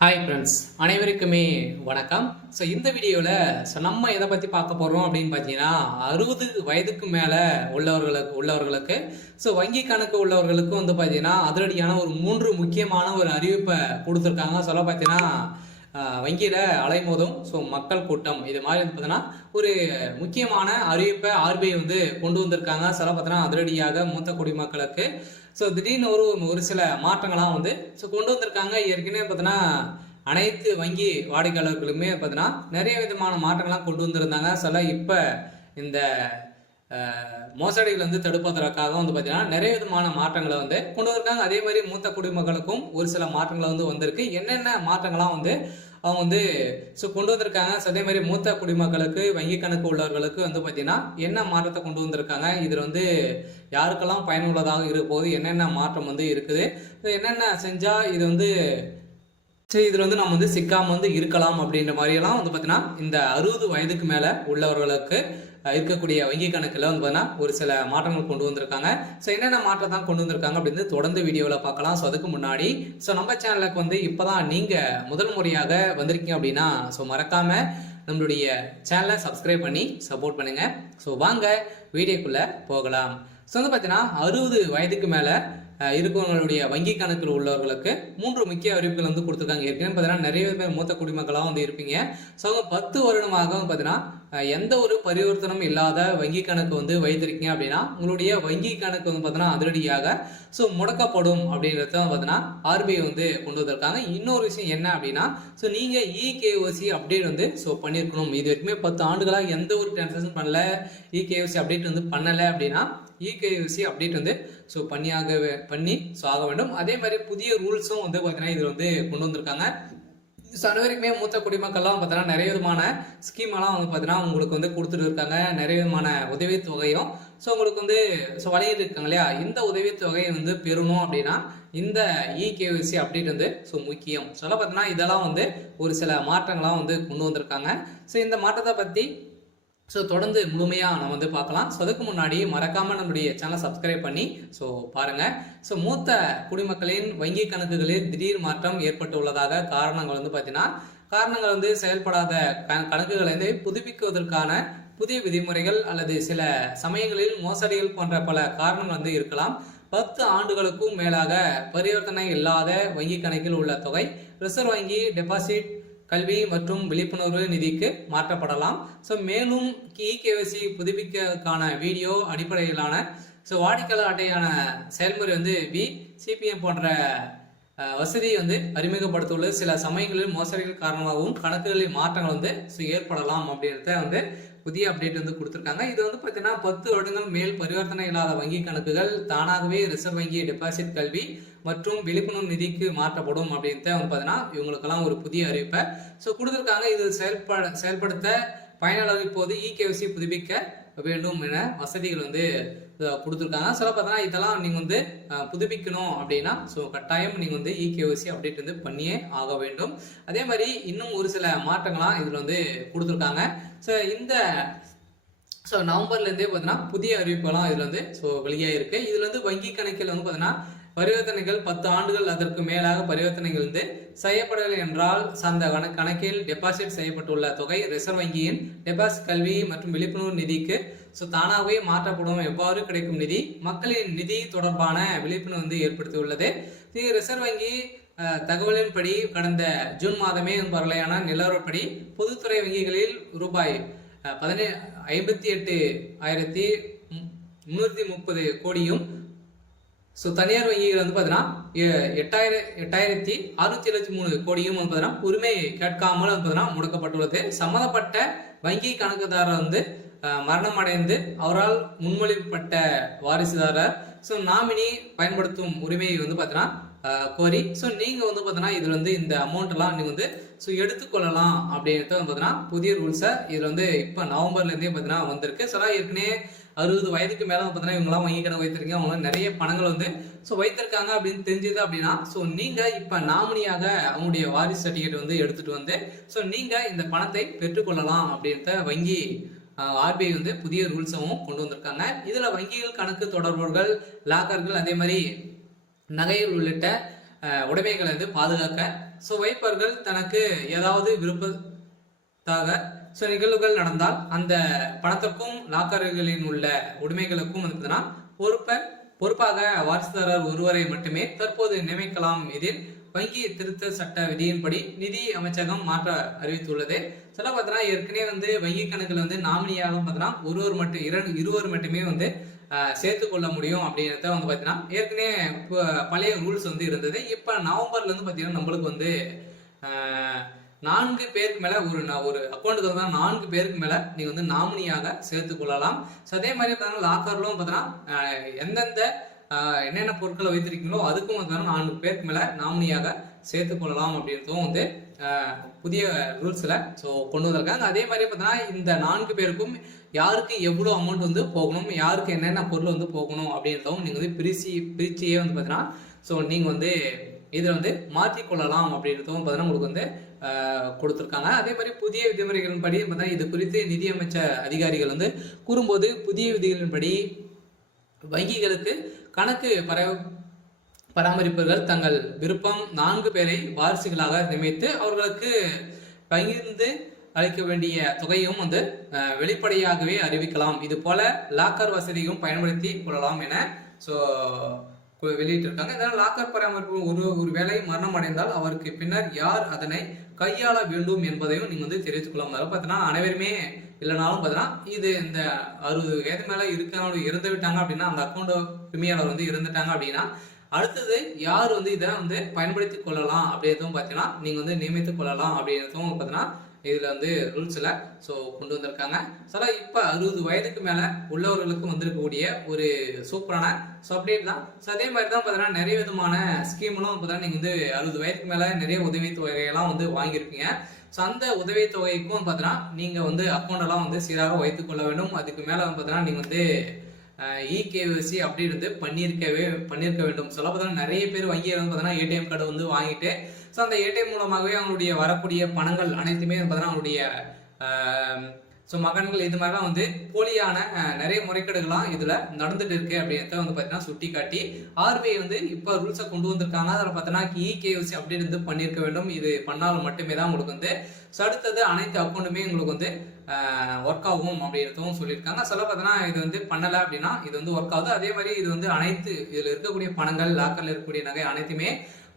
Hi friends, அனைவருக்குமே வணக்கம். So இந்த வீடியோவில் நம்ம எதை பற்றி பார்க்க போகிறோம் அப்படின்னு பார்த்தீங்கன்னா, 60 வயதுக்கு மேலே உள்ளவர்களுக்கு ஸோ வங்கி கணக்கு உள்ளவர்களுக்கும் வந்து பார்த்தீங்கன்னா அதிரடியான ஒரு 3 முக்கியமான ஒரு அறிவிப்பை கொடுத்துருக்காங்க. சொல்ல பார்த்தீங்கன்னா வங்கியில் அலைமோதும் ஸோ மக்கள் கூட்டம் இது மாதிரி வந்து பார்த்தீங்கன்னா ஒரு முக்கியமான அறிவிப்பை ஆர்பிஐ வந்து கொண்டு வந்திருக்காங்க. சொல்ல பார்த்தீங்கன்னா அதிரடியாக மூத்த குடிமக்களுக்கு ஸோ திடீர்னு ஒரு சில மாற்றங்கள்லாம் வந்து ஸோ கொண்டு வந்திருக்காங்க. ஏற்கனவே பார்த்தீங்கன்னா அனைத்து வங்கி வாடிக்கையாளர்களுமே பார்த்தீங்கன்னா நிறைய விதமான மாற்றங்கள்லாம் கொண்டு வந்திருந்தாங்க. சில இப்போ இந்த மோசடிகள் வந்து தடுப்பதற்காக வந்து பார்த்தீங்கன்னா நிறைய விதமான மாற்றங்களை வந்து கொண்டு வந்திருக்காங்க. அதே மாதிரி மூத்த குடிமக்களுக்கும் ஒரு சில மாற்றங்களை வந்து வந்திருக்கு. என்னென்ன மாற்றங்கள்லாம் வந்து அவங்க வந்து ஸோ கொண்டு வந்திருக்காங்க. அதே மாதிரி மூத்த குடிமக்களுக்கு வங்கி கணக்கு உள்ளவர்களுக்கு வந்து பார்த்தீங்கன்னா என்ன மாற்றத்தை கொண்டு வந்திருக்காங்க, இதில் வந்து யாருக்கெல்லாம் பயனுள்ளதாக இருக்க போது, என்னென்ன மாற்றம் வந்து இருக்குது, என்னென்ன செஞ்சால் இது வந்து சரி இதில் வந்து நம்ம வந்து சிக்காமல் வந்து இருக்கலாம் அப்படின்ற மாதிரியெல்லாம் வந்து பார்த்தீங்கன்னா இந்த 60 வயதுக்கு மேலே உள்ளவர்களுக்கு இருக்கக்கூடிய வங்கி கணக்கில் வந்து பார்த்தீங்கன்னா ஒரு சில மாற்றங்கள் கொண்டு வந்திருக்காங்க. ஸோ என்னென்ன மாற்றம் தான் கொண்டு வந்திருக்காங்க அப்படின்னு தொடர்ந்து வீடியோவில் பார்க்கலாம். ஸோ அதுக்கு முன்னாடி ஸோ நம்ம சேனலுக்கு வந்து இப்போ தான் நீங்கள் முதல் முறையாக வந்திருக்கீங்க அப்படின்னா ஸோ மறக்காமல் நம்மளுடைய சேனலை சப்ஸ்கிரைப் பண்ணி சப்போர்ட் பண்ணுங்கள். ஸோ வாங்க வீடியோக்குள்ளே போகலாம். ஸோ வந்து பார்த்தீங்கன்னா 60 வயதுக்கு மேலே இருக்கிறவங்களுடைய வங்கி கணக்கில் உள்ளவர்களுக்கு 3 முக்கிய அறிவிப்புகள் வந்து கொடுத்துருக்காங்க. ஏற்கனவே பார்த்தீங்கன்னா நிறைய பேர் மூத்த குடிமக்களாக வந்து இருப்பீங்க. ஸோ 10 வருடமாக பார்த்தீங்கன்னா எந்த ஒரு பரிவர்த்தனும் இல்லாத வங்கி கணக்கு வந்து வைத்திருக்கீங்க அப்படின்னா உங்களுடைய வங்கி கணக்கு வந்து பார்த்தீங்கன்னா அதிரடியாக ஸோ முடக்கப்படும் அப்படின்றத பார்த்தீங்கன்னா ஆர்பிஐ வந்து கொண்டு வந்திருக்காங்க. இன்னொரு விஷயம் என்ன அப்படின்னா ஸோ நீங்கள் இகேஒசி அப்டேட் வந்து ஸோ பண்ணியிருக்கணும். இது வரைக்குமே 10 ஆண்டுகளாக எந்த ஒரு டிரான்சாக்ஷன் பண்ணல, இகேஒசி அப்டேட் வந்து பண்ணலை அப்படின்னா இகேஒசி அப்டேட் வந்து ஸோ பண்ணி ஸோ ஆக வேண்டும். அதே மாதிரி புதிய ரூல்ஸும் வந்து பார்த்தீங்கன்னா இதில் வந்து கொண்டு வந்திருக்காங்க. ஸோ அனைவருக்குமே மூத்த குடிமக்கள்லாம் பார்த்தீங்கன்னா நிறைய விதமான ஸ்கீமெல்லாம் வந்து பார்த்தீங்கன்னா உங்களுக்கு வந்து கொடுத்துட்டு இருக்காங்க. நிறைய விதமான உதவித்தொகையும் ஸோ உங்களுக்கு வந்து ஸோ வழங்கிட்டு இருக்காங்க இல்லையா. இந்த உதவித்தொகையை வந்து பெறணும் அப்படின்னா இந்த இகேஒசி அப்டேட் வந்து ஸோ முக்கியம். சொல்ல பார்த்தீங்கன்னா இதெல்லாம் வந்து ஒரு சில மாற்றங்கள்லாம் வந்து கொண்டு வந்திருக்காங்க. ஸோ இந்த மாற்றத்தை பற்றி ஸோ தொடர்ந்து முழுமையாக நம்ம வந்து பார்க்கலாம். ஸோ அதுக்கு முன்னாடி மறக்காமல் நம்மளுடைய சேனலை சப்ஸ்கிரைப் பண்ணி ஸோ பாருங்கள். ஸோ மூத்த குடிமக்களின் வங்கி கணக்குகளில் திடீர் மாற்றம் ஏற்பட்டுள்ளதாக காரணங்கள் வந்து பார்த்தீங்கன்னா செயல்படாத கணக்குகளை வந்து புதுப்பிக்குவதற்கான புதிய விதிமுறைகள் அல்லது சில சமயங்களில் மோசடிகள் போன்ற பல காரணங்கள் வந்து இருக்கலாம். 10 ஆண்டுகளுக்கும் மேலாக பரிவர்த்தனை இல்லாத வங்கி கணக்கில் உள்ள தொகை ரிசர்வ் வங்கி டெபாசிட் கல்வி மற்றும் விழிப்புணர்வு நிதிக்கு மாற்றப்படலாம். ஸோ மேலும் இகேஒசி புதுப்பிக்கிறதுக்கான வீடியோ அடிப்படையிலான ஸோ வாடிக்கையாளர் அட்டையான செயல்முறை வந்து சிபிஎம் போன்ற வசதி வந்து அறிமுகப்படுத்தியுள்ளது. சில சமயங்களில் மோசடிகள் காரணமாகவும் கணக்குகளில் மாற்றங்கள் வந்து ஸோ ஏற்படலாம் அப்படின்றத வந்து புதிய அப்டேட் வந்து கொடுத்துருக்காங்க. இது வந்து பார்த்தீங்கன்னா 10 வருடங்கள் மேல் பரிவர்த்தனை இல்லாத வங்கி கணக்குகள் தானாகவே ரிசர்வ் வங்கி டெபாசிட் கல்வி மற்றும் விழிப்புணர்வு நிதிக்கு மாற்றப்படும் அப்படின்ட்டு வந்து பார்த்தீங்கன்னா இவங்களுக்கெல்லாம் ஒரு புதிய அறிவிப்பை ஸோ கொடுத்துருக்காங்க. இது செயல்படுத்த பயனாளர் இப்போது இகேஒசி புதுப்பிக்க வேண்டும் என வசதிகள் வந்து கொடுத்துருக்காங்க. சில பார்த்தீங்கன்னா இதெல்லாம் நீங்கள் வந்து புதுப்பிக்கணும் அப்படின்னா ஸோ கட்டாயம் நீங்கள் வந்து இகேஒசி அப்டேட் வந்து பண்ணியே ஆக வேண்டும். அதே மாதிரி இன்னும் ஒரு சில மாற்றங்கள்லாம் இதில் வந்து கொடுத்துருக்காங்க. ஸோ நவம்பர்லேருந்தே பார்த்தீங்கன்னா புதிய அறிவிப்புகள்லாம் இதில் வந்து ஸோ வெளியாக இருக்குது. இதில் வந்து வங்கி கணக்கில் வந்து பார்த்தீங்கன்னா பரிவர்த்தனைகள் 10 ஆண்டுகள் அதற்கு மேலாக பரிவர்த்தனைகள் வந்து செய்யப்படவில்லை என்றால் அந்த கணக்கில் டெபாசிட் செய்யப்பட்டுள்ள தொகை ரிசர்வ் வங்கியின் டெபாசிட் கல்வி மற்றும் விழிப்புணர்வு நிதிக்கு ஸோ தானாகவே மாற்றப்படும். எவ்வாறு கிடைக்கும் நிதி மக்களின் நிதி தொடர்பான விழிப்புணர்வு வந்து ஏற்படுத்தியுள்ளது. ரிசர்வ் வங்கி தகவலின்படி கடந்த ஜூன் மாதமே வரலையான நிலவரப்படி பொதுத்துறை வங்கிகளில் ரூபாய் 58,330 கோடியும் ஸோ தனியார் வங்கிகள் வந்து பார்த்தீங்கன்னா 8,673 கோடியும் வந்து பார்த்தீங்கன்னா உரிமை கேட்காமல் வந்து பார்த்தீங்கன்னா முடக்கப்பட்டுள்ளது. சம்மந்தப்பட்ட வங்கி கணக்குதாரர் வந்து மரணம் அடைந்து அவரால் முன்மொழிப்பட்ட வாரிசுதாரர் ஸோ நாமினி பயன்படுத்தும் உரிமையை வந்து பார்த்தீங்கன்னா கோரி ஸோ நீங்கள் வந்து பார்த்தீங்கன்னா இதில் வந்து இந்த அமௌண்ட்டெல்லாம் நீங்கள் வந்து ஸோ எடுத்துக்கொள்ளலாம் அப்படின்றது வந்து பார்த்தீங்கன்னா புதிய ரூல்ஸை இதில் வந்து இப்போ நவம்பர்லேருந்தே பார்த்தீங்கன்னா வந்திருக்கு. ஸோ ஏற்கனவே 60 வயதுக்கு மேலே பார்த்தீங்கன்னா இவங்களாம் வங்கி கணக்கு வைத்திருக்கீங்க, அவங்களாம் நிறைய பணங்கள் வந்து ஸோ வைத்திருக்காங்க அப்படின்னு தெரிஞ்சது அப்படின்னா ஸோ நீங்கள் இப்போ நாமினியாக அவங்களுடைய வாரிசு சர்டிஃபிகேட் வந்து எடுத்துகிட்டு வந்து ஸோ நீங்கள் இந்த பணத்தை பெற்றுக்கொள்ளலாம் அப்படின்றத வங்கி ஆர்பிஐ வந்து புதிய ரூல்ஸும் கொண்டு வந்திருக்காங்க. இதில் வங்கிகள் கணக்கு தொடர்பவர்கள் லாக்கர்கள் அதே மாதிரி நகைகள் உள்ளிட்ட உடைமைகளை வந்து பாதுகாக்க ஸோ வைப்பவர்கள் தனக்கு ஏதாவது விருப்பத்தாக ஸோ நிகழ்வுகள் நடந்தால் அந்த பணத்திற்கும் லாக்கர்களின் உள்ள உடைமைகளுக்கும் வந்து பார்த்தீங்கன்னா பொறுப்பாக வாரிசுதாரர் ஒருவரை மட்டுமே தற்போது நியமிக்கலாம். இதில் வங்கி திருத்த சட்ட விதியின்படி நிதி அமைச்சகம் மாற்ற அறிவித்துள்ளது. சில பார்த்தீங்கன்னா ஏற்கனவே வந்து வங்கி கணக்குல வந்து நாமினியாக பார்த்தீங்கன்னா இருவர் மட்டுமே வந்து சேர்த்து கொள்ள முடியும் அப்படின்றத வந்து பார்த்தீங்கன்னா ஏற்கனவே பழைய ரூல்ஸ் வந்து இருந்தது. இப்போ நவம்பர்ல இருந்து பார்த்தீங்கன்னா நம்மளுக்கு வந்து 4 பேருக்கு மேல ஒரு அக்கௌண்ட்டுக்கு வந்து 4 பேருக்கு மேல நீங்க வந்து நாமினியாக சேர்த்து கொள்ளலாம். ஸோ அதே மாதிரி பார்த்தீங்கன்னா லாக்கர்லும் பார்த்தீங்கன்னா எந்தெந்த என்னென்ன பொருட்களை வைத்திருக்கீங்களோ அதுக்கும் வந்து 4 பேருக்கு மேல நாமினியாக சேர்த்து கொள்ளலாம் அப்படின்றதும் வந்து புதிய ரூல்ஸ்ல ஸோ கொண்டு வந்திருக்காங்க. அதே மாதிரி பார்த்தீங்கன்னா இந்த 4 பேருக்கும் யாருக்கு எவ்வளோ அமௌண்ட் வந்து போகணும், யாருக்கு என்னென்ன பொருள் வந்து போகணும் அப்படின்றதும் நீங்க வந்து பிரிச்சியே வந்து பார்த்தீங்கன்னா ஸோ நீங்க வந்து இதில் வந்து மாற்றிக்கொள்ளலாம் அப்படின்றதும் பார்த்தீங்கன்னா உங்களுக்கு வந்து கொடுத்துருக்காங்க. அதே மாதிரி புதிய விதிமுறைகளின் படி பார்த்தீங்கன்னா இது குறித்து நிதியமைச்ச அதிகாரிகள் வந்து கூறும்போது புதிய விதிகளின்படி வங்கிகளுக்கு கணக்கு பராமரிப்பவர்கள் தங்கள் விருப்பம் 4 பேரை வாரிசுகளாக நியமித்து அவர்களுக்கு பகிர்ந்து அளிக்க வேண்டிய தொகையும் வந்து வெளிப்படையாகவே அறிவிக்கலாம். இது போல லாக்கர் வசதியும் பயன்படுத்தி கொள்ளலாம் என வெளியிட்டிருக்காங்க. இதனால் லாக்கர் பராமரிப்பு ஒரு வேலை மரணம் அடைந்தால் அவருக்கு பின்னர் யார் அதனை கையாள வேண்டும் என்பதையும் நீங்க வந்து தெரிவித்துக் கொள்ளலாம். அதாவது பார்த்தீங்கன்னா அனைவருமே இல்லைனாலும் பார்த்தீங்கன்னா இது இந்த 60 வயது மேல இருக்கிறவங்க இறந்து விட்டாங்க அப்படின்னா அந்த அக்கௌண்ட் உரிமையாளர் வந்து இறந்துட்டாங்க அப்படின்னா அடுத்தது யார் வந்து இதை வந்து பயன்படுத்தி கொள்ளலாம் அப்படின்றதும் பார்த்தீங்கன்னா நீங்க வந்து நியமித்துக் கொள்ளலாம் அப்படின்றதும் பார்த்தீங்கன்னா இதுல வந்து ரூல்ஸ்ல கொண்டு வந்திருக்காங்க. இப்ப 60 வயதுக்கு மேல உள்ளவர்களுக்கு வந்திருக்கக்கூடிய ஒரு சூப்பரான அப்டேட் தான். அதே மாதிரி தான் பார்த்தீங்கன்னா நிறைய விதமான ஸ்கீம்லாம் பார்த்தீங்கன்னா நீங்க வந்து 60 வயதுக்கு மேல நிறைய உதவி தொகையெல்லாம் வந்து வாங்கியிருப்பீங்க. அந்த உதவி தொகைக்கும் பார்த்தீங்கன்னா நீங்க வந்து அக்கௌண்ட் எல்லாம் வந்து சீராக வைத்துக் கொள்ள வேண்டும். அதுக்கு மேல பார்த்தீங்கன்னா நீங்க வந்து இகேஒய்சி அப்படின்றது பண்ணியிருக்க வேண்டும். சொல்ல பார்த்தீங்கன்னா நிறைய பேர் வங்கியில் வந்து பார்த்தீங்கன்னா ஏடிஎம் கார்டு வந்து வாங்கிட்டு அந்த ஏடிஎம் மூலமாகவே அவங்களுடைய வரக்கூடிய பணங்கள் அனைத்துமே பார்த்தீங்கன்னா அவங்களுடைய மகன்கள் இது மாதிரிலாம் வந்து போலியான நிறைய முறைகேடுகள்லாம் இதுல நடந்துட்டு இருக்கு அப்படின்றத வந்து பார்த்தீங்கன்னா சுட்டி காட்டி ஆர்பிஐ வந்து இப்போ ரூல்ஸை கொண்டு வந்திருக்காங்க. அதில் பார்த்தீங்கன்னா இகேஒய்சி அப்படின்னு பண்ணியிருக்க வேண்டும். இது பண்ணால் மட்டுமே தான் உங்களுக்கு வந்து அடுத்தது அனைத்து அக்கௌண்ட்டுமே உங்களுக்கு வந்து ஒர்க் ஆகும் அப்படின்றதும் சொல்லியிருக்காங்க. பார்த்தீங்கன்னா இது வந்து பண்ணலை அப்படின்னா இது வந்து ஒர்க் ஆகுது. அதே மாதிரி இது வந்து அனைத்து இதுல இருக்கக்கூடிய பணங்கள் லாக்கர்ல இருக்கக்கூடிய நகை அனைத்துமே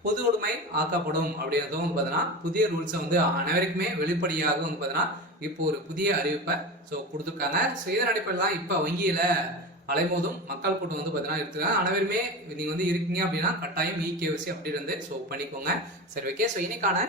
பொது உடைமை ஆக்கப்படும் அப்படின்றதும் வந்து பார்த்தீங்கன்னா புதிய ரூல்ஸை வந்து அனைவருக்குமே வெளிப்படையாக வந்து பார்த்தீங்கன்னா இப்போ ஒரு புதிய அறிவிப்பை கொடுத்துருக்காங்க. இதன் அடிப்படையில் தான் இப்போ வங்கியில அலைமோதும் மக்கள் கூட்டம் வந்து பார்த்தீங்கன்னா எடுத்துக்காங்க. அனைவருமே நீங்க வந்து இருக்கீங்க அப்படின்னா கட்டாயம் இகேஒய்சி அப்படி இருந்து பண்ணிக்கோங்க. சரி, ஓகே. இன்னைக்கான